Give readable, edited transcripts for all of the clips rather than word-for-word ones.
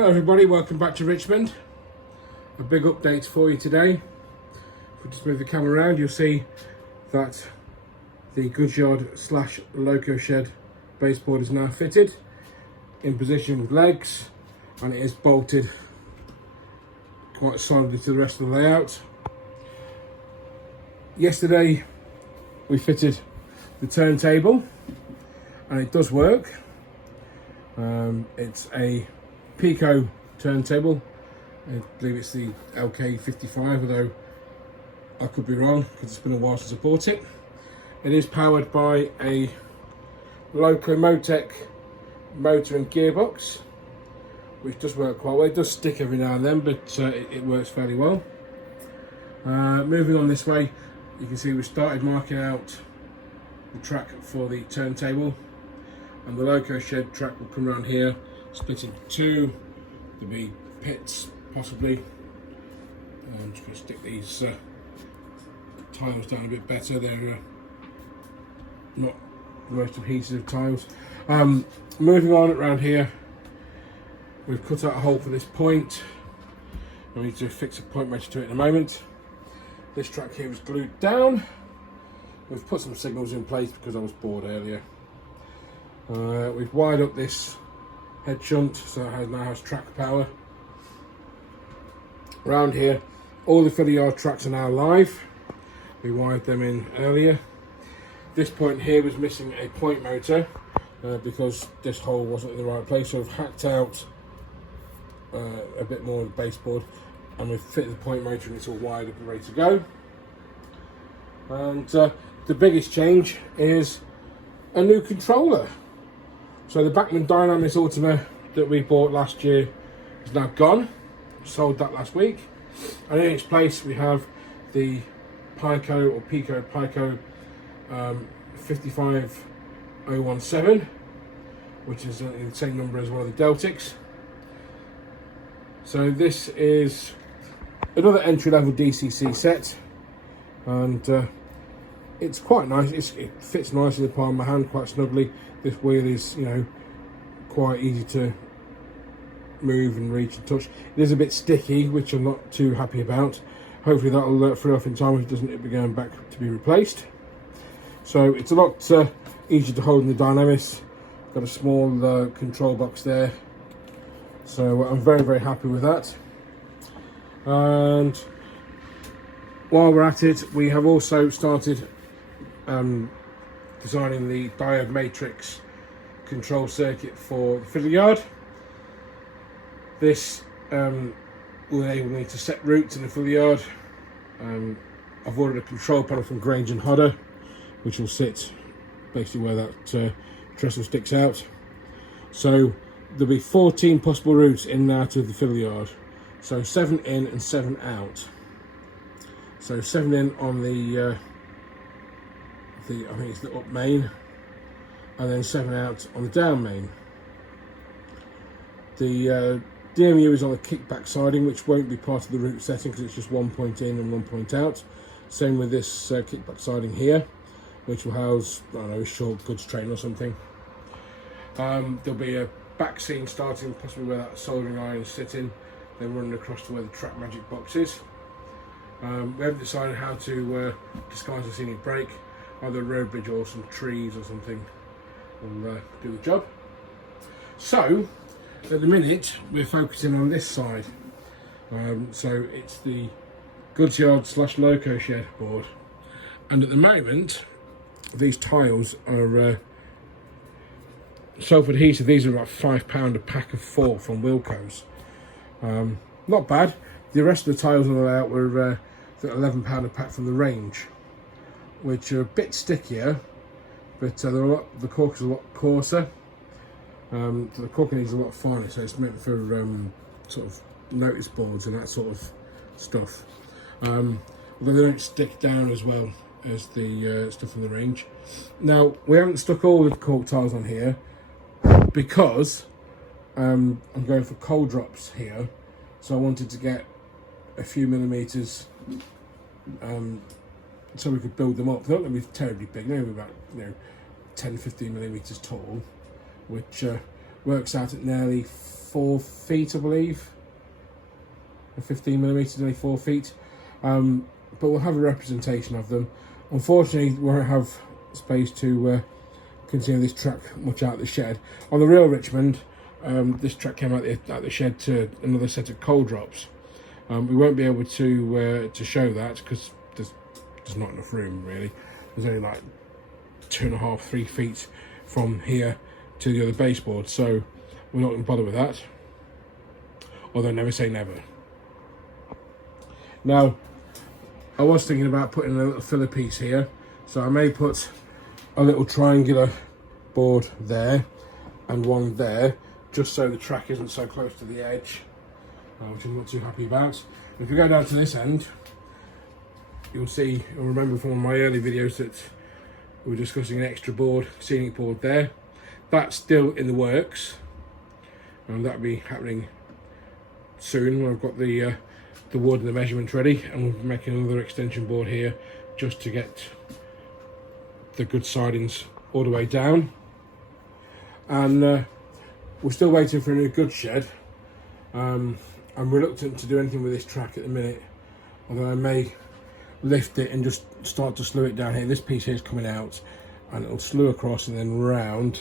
Hello everybody, welcome back to Richmond. A big update for you today. If we just move the camera around, you'll see that the Goodyard / Loco shed baseboard is now fitted in position with legs, and it is bolted quite solidly to the rest of the layout. Yesterday we fitted the turntable and it does work. It's a Pico turntable. I believe it's the LK55, although I could be wrong because it's been a while since I bought it. It is powered by a Loco Motec motor and gearbox, which does work quite well. It does stick every now and then, but it works fairly well. Moving on this way, you can see we started marking out the track for the turntable, and the Loco shed track will come around here, split into two. There'll be pits possibly. I'm just going to stick these tiles down a bit better. They're not the most adhesive tiles. Moving on around here, we've cut out a hole for this point. I need to fix a point measure to it in a moment. This track here is glued down. We've put some signals in place because I was bored earlier. We've wired up this head shunt so it now has track power. Around here, all the filler yard tracks are now live. We wired them in earlier. This point here was missing a point motor because this hole wasn't in the right place, so I've hacked out a bit more of the baseboard and we've fitted the point motor and it's all wired up and ready to go. And the biggest change is a new controller. So the Bachmann Dynamis Ultima that we bought last year is now gone. Sold that last week. And in its place we have the Pico or Pico 55017, which is the same number as one of the Deltics. So this is another entry-level DCC set, and it's quite nice. It fits nicely in the palm of my hand, quite snugly. This wheel is, you know, quite easy to move and reach and touch. It is a bit sticky, which I'm not too happy about. Hopefully that'll free off in time. If it doesn't, it'll be going back to be replaced. So it's a lot easier to hold in the Dynamis. Got a small control box there. So I'm very, very happy with that. And while we're at it, we have also started designing the diode matrix control circuit for the fiddle yard. This will enable me to set routes in the fiddle yard. I've ordered a control panel from Grange and Hodder, which will sit basically where that trestle sticks out. So there'll be 14 possible routes in and out of the fiddle yard. So 7 in and 7 out. So 7 in on the I think it's the up main, and then 7 out on the down main. The DMU is on the kickback siding, which won't be part of the route setting because it's just 1 point in and 1 point out. Same with this kickback siding here, which will house, I don't know, a short goods train or something. There'll be a back seam starting possibly where that soldering iron is sitting, then running across to where the track magic box is. We haven't decided how to disguise the scenic break. Either a road bridge or some trees or something will do the job. So at the minute we're focusing on this side. So it's the Goodyard / Loco shed board, and at the moment these tiles are self-adhesive. These are about £5 a pack of 4 from Wilco's. Not bad. The rest of the tiles on the layout were £11 a pack from the range, which are a bit stickier, but the cork is a lot coarser. So the cork needs a lot finer, so it's meant for sort of notice boards and that sort of stuff. Although they don't stick down as well as the stuff in the range. Now, we haven't stuck all the cork tiles on here because I'm going for cold drops here, so I wanted to get a few millimeters so we could build them up. They're not going to be terribly big, they're about 10-15 millimeters tall, which works out at nearly 4 feet, I believe, or 15 millimeters, nearly 4 feet. But we'll have a representation of them. Unfortunately, we won't have space to continue this track much out of the shed. On the real Richmond, this track came out the shed to another set of coal drops. We won't be able to show that because there's not enough room really. There's only like 2.5, 3 feet from here to the other baseboard, so we're not going to bother with that. Although never say never. Now, I was thinking about putting a little filler piece here, so I may put a little triangular board there and one there, just so the track isn't so close to the edge, which I'm not too happy about. If we go down to this end, you'll remember from one of my early videos that we were discussing an extra board, scenic board there. That's still in the works, and that'll be happening soon when I've got the wood and the measurements ready, and we'll be making another extension board here just to get the good sidings all the way down. And we're still waiting for a new goods shed. I'm reluctant to do anything with this track at the minute, although I may lift it and just start to slew it down here. This piece here is coming out and it'll slew across and then round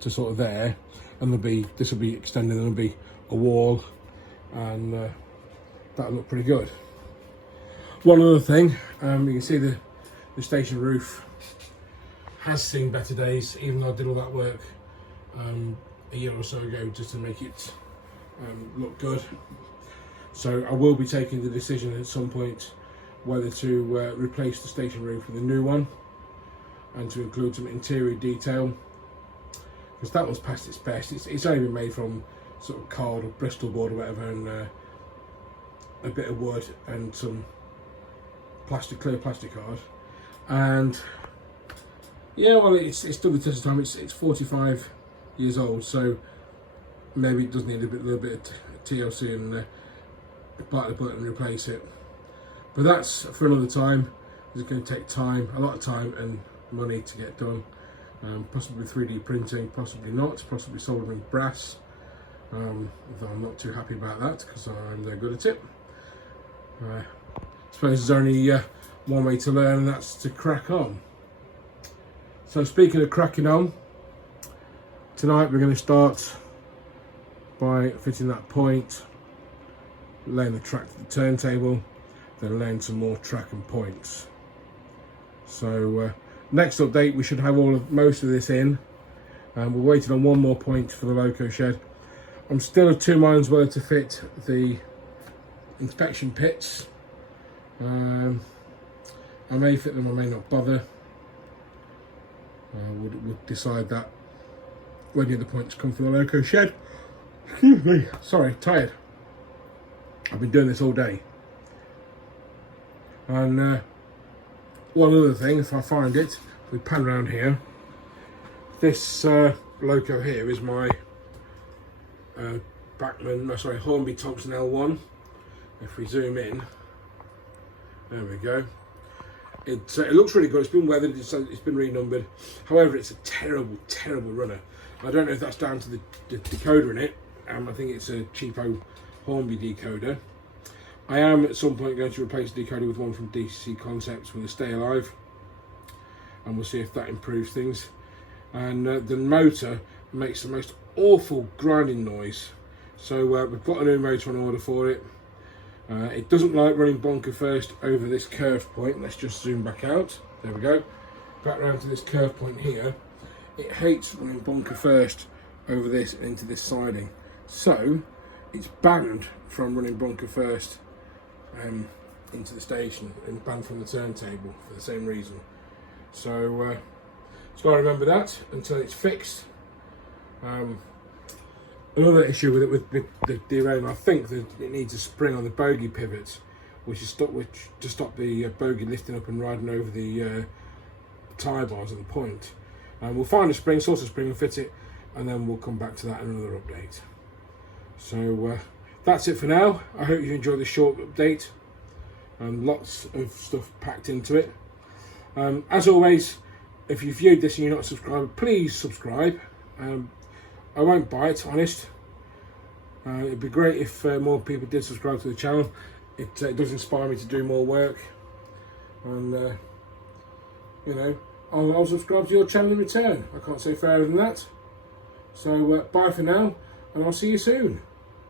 to sort of there, and this will be extended, and there'll be a wall, and that'll look pretty good. One other thing, you can see the station roof has seen better days, even though I did all that work a year or so ago just to make it look good. So I will be taking the decision at some point whether to replace the station roof with a new one and to include some interior detail, because that one's past its best. It's only been made from sort of card or Bristol board or whatever, and a bit of wood and some clear plastic card, and yeah, well, it's stood the test of time. It's 45 years old, so maybe it does need a little bit of TLC and bite the bullet and replace it. But that's for another time. It's going to take time, a lot of time and money to get done. Possibly 3D printing, possibly not, possibly soldering brass. Though I'm not too happy about that because I'm no good at it. I suppose there's only one way to learn, and that's to crack on. So speaking of cracking on, tonight we're going to start by fitting that point, laying the track to the turntable, then laying some more track and points. So next update we should have most of this in. We're waiting on one more point for the Loco shed. I'm still of 2 minds whether to fit the inspection pits. I may fit them, I may not bother. We'll decide that when the other points come from the Loco shed. Excuse me, sorry, tired. I've been doing this all day. And one other thing, if I find it, we pan around here. This Loco here is my Hornby Thompson L1. If we zoom in, there we go. It looks really good. It's been weathered, it's been renumbered. However, it's a terrible runner. I don't know if that's down to the decoder in it. I think it's a cheapo Hornby decoder. I am at some point going to replace the decoder with one from DCC Concepts with a Stay Alive, and we'll see if that improves things. And the motor makes the most awful grinding noise, so we've got a new motor on order for it. It doesn't like running bunker first over this curve point. Let's just zoom back out. There we go. Back round to this curve point here. It hates running bunker first over this and into this siding, so it's banned from running bunker first into the station, and banned from the turntable for the same reason. So just got to remember that until it's fixed. Another issue with it, with the derailleur, I think that it needs a spring on the bogey pivot, which to stop the bogey lifting up and riding over the tyre bars at the point. We'll find a spring, source of spring, and fit it, and then we'll come back to that in another update. So that's it for now. I hope you enjoyed this short update, and lots of stuff packed into it. As always, if you've viewed this and you're not subscribed, please subscribe. I won't buy it, honest. It'd be great if more people did subscribe to the channel. It does inspire me to do more work, and you know, I'll subscribe to your channel in return. I can't say fairer than that. So bye for now, and I'll see you soon.